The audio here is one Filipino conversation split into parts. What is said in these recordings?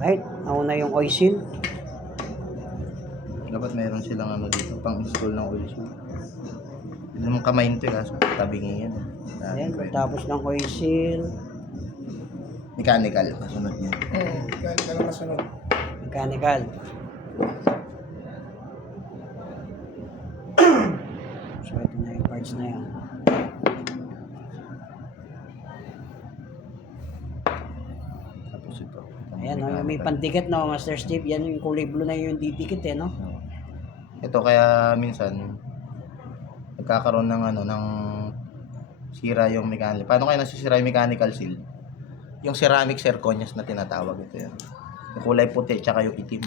Right, nauna yung oil seal. Dapat meron silang ano dito, pang-install ng oil seal. Hindi naman kamay nito kasi tabingi yan. Ayan, tapos ng oil seal. Mechanical, kasunod niya. Mechanical ang kasunod. Mechanical. So, ito na yung parts na yan. Tapos ito. Ayan, no, yung may pandikit, no, Master Steve. Yan yung kulay blue na yung didikit, eh, no? Ito kaya minsan nagkakaroon ng ano ng sira yung mechanical. Paano kaya nasisira yung mechanical seal? Yung ceramic zirconias na tinatawag ito yan. Yung kulay puti tsaka yung itim.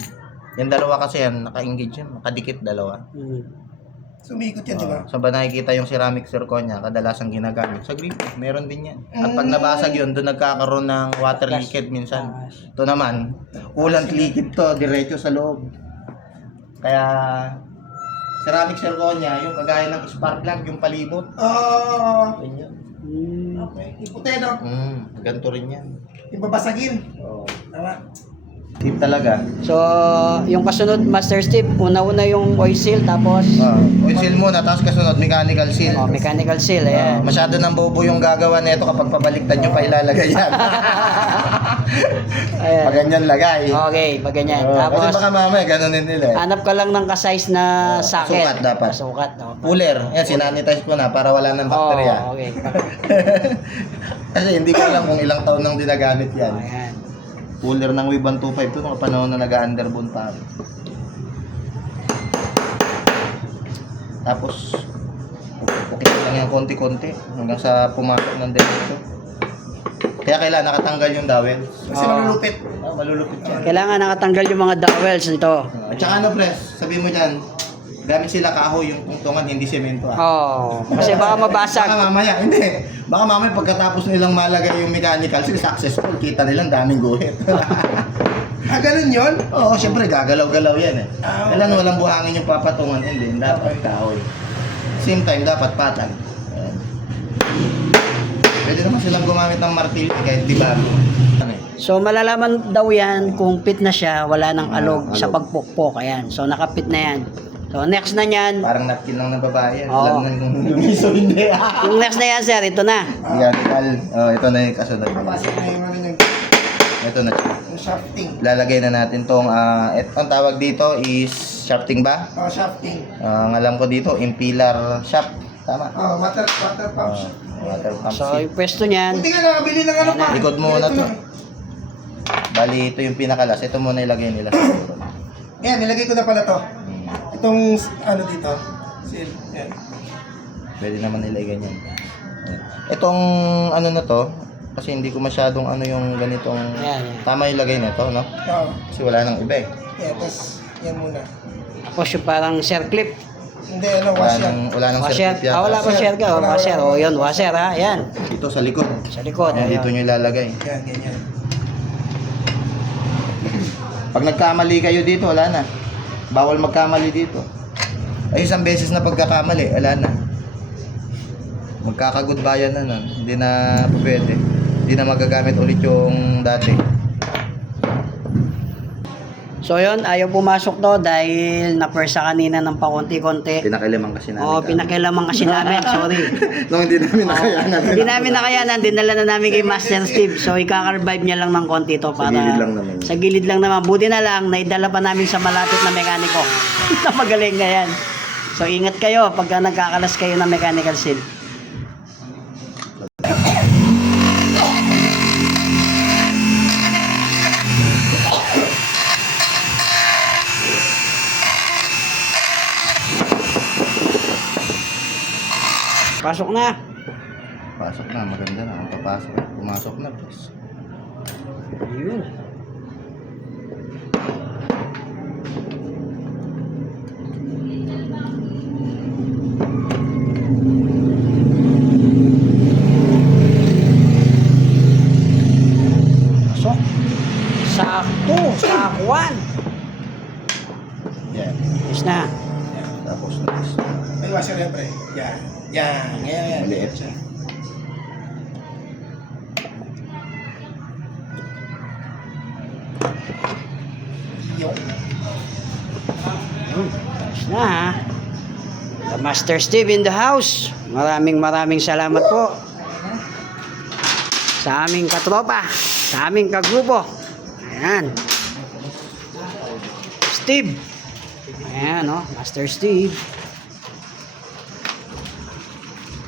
Yung dalawa kasi yan, naka-engage yan, nakadikit dalawa. Sumikot yan, di ba? Saan ba nakikita yung ceramic zirconia? Kadalasang ginagamit. Sa grip, meron din yan. At pag nabasag yun, doon nagkakaroon ng water leakage minsan. Ito naman, coolant leakage to, diretso sa loob. Kaya, ceramic zirconia, yung kagaya ng spark plug, yung palibot. Yan yun. Okay. Iputi, no? Ganito rin yan. Yung babasagin. Oo. Tama. Tip talaga. So, yung kasunod, Master Steve, una-una yung oil seal, tapos Oil seal muna, tapos kasunod, mechanical seal. mechanical seal, ayan. Masyado ng bobo yung gagawa nito kapag pabaliktad nyo pa ilalagay yan. Ayan. Pag ganyan lagay. Okay, pag ganyan. Kasi Tapos, baka mamaya, ganunin nila eh. hanap ka lang ng ka-size na socket. Sukat dapat. Sukat, no? Cooler. Yan, sinanitize ko na para wala ng bakterya. Oh, okay. Kasi hindi ko alam kung ilang taon nang dinagamit yan. Ayan. Cooler ng Wave 125 to, nung panahon na nag-underbone pa. Tapos, okay lang yan konti-konti hanggang sa pumasok ng diretso. Kaya kailangan nakatanggal yung dowel. Kasi malulupit. Malulupit yan. Kailangan nakatanggal yung mga dowels nito. At saka ano, pres, sabi mo dyan, gamit sila kahoy yung tungtungan, hindi semento. Kasi baka mabasag. Baka mamaya, hindi. Baka mamaya pagkatapos nilang malagay yung mechanical, successful, kita nilang daming guhit. Ganun yun? Oo, syempre gagalaw-galaw yan eh. Kailan walang buhangin yung papatungan, hindi. Dapat kahoy. Same time, dapat patag. Ayan. Pwede naman silang gumamit ng martilyo kahit di bago. So malalaman daw yan kung fit na siya, wala nang alog alog. sa pagpukpok. Ayan. So nakapit na yan. So next na yan. Parang napkin lang ng babae yan. Oo. Alam na kung lumiso hindi. Yung next na yan, sir, ito na. Mechanical. Oh, ito na yung kasunod. Papasok na yung ano yung Ito na siya. shafting. Lalagay na natin tong ang tawag dito is shafting ba? Shafting. Ang alam ko dito, impeller shaft. Tama. Water pump shaft. Water pump So seat. yung pwesto niyan. Buti nga nakabili ng ano pa. Likod mo na to. Bali, ito yung pinakalas. Ito muna ilagay nila. Ayan, nilagay ko na pala to. Itong ano dito. Seal. Ayan. Pwede naman nilagay ganyan. Itong ano na to, kasi hindi ko masyadong ano yung ganitong Yan. tama yung lagay nito, no? Oo. Kasi wala nang iba eh. Ayan, tapos yan muna. Tapos yung parang circlip. Hindi, ano, wash yan. Wala nang Washer. circuit yata. Wala pa washer ka. Washer. O yun, washer ha. Yan. Dito sa likod. Sa likod. Ayan, dito Ayun. nyo ilalagay. Yan, ganyan. Pag nagkamali kayo dito, wala na. Bawal magkamali dito. Ay, isang beses na pagkakamali, wala na. Magkaka-goodbye na nun. Hindi na pwede. Hindi na magagamit ulit yung dati. So yun, ayaw pumasok to dahil na-persa kanina ng pakunti-konti. Pinakilaman kasi namin. Oo, pinakialaman kasi namin. Sorry. Nung hindi namin nakayanan. Hindi namin nakayanan, dinala na namin kay Master Steve. So ika-revive niya lang ng konti to para gilid lang naman. Sa gilid lang naman. Buti na lang, naidala pa namin sa malapit na mekaniko. Na magaling na yan. So ingat kayo pagka nagkakalas kayo ng mechanical seal. Pasok na. Pasok na, maganda na. Ang papasok na. Pumasok na, please. Ayun. Pasok. Sakto. Sakwan. Yan. Yes na. Tapos next. May washer yan, pre. Yan. Yan. Yan. Maliit siya. Yung. Tapos na ha. The Master Steve in the house. Maraming salamat po sa aming katropa, sa aming kagrupo. Ayan. Steve. Ayan, oh, Master Steve.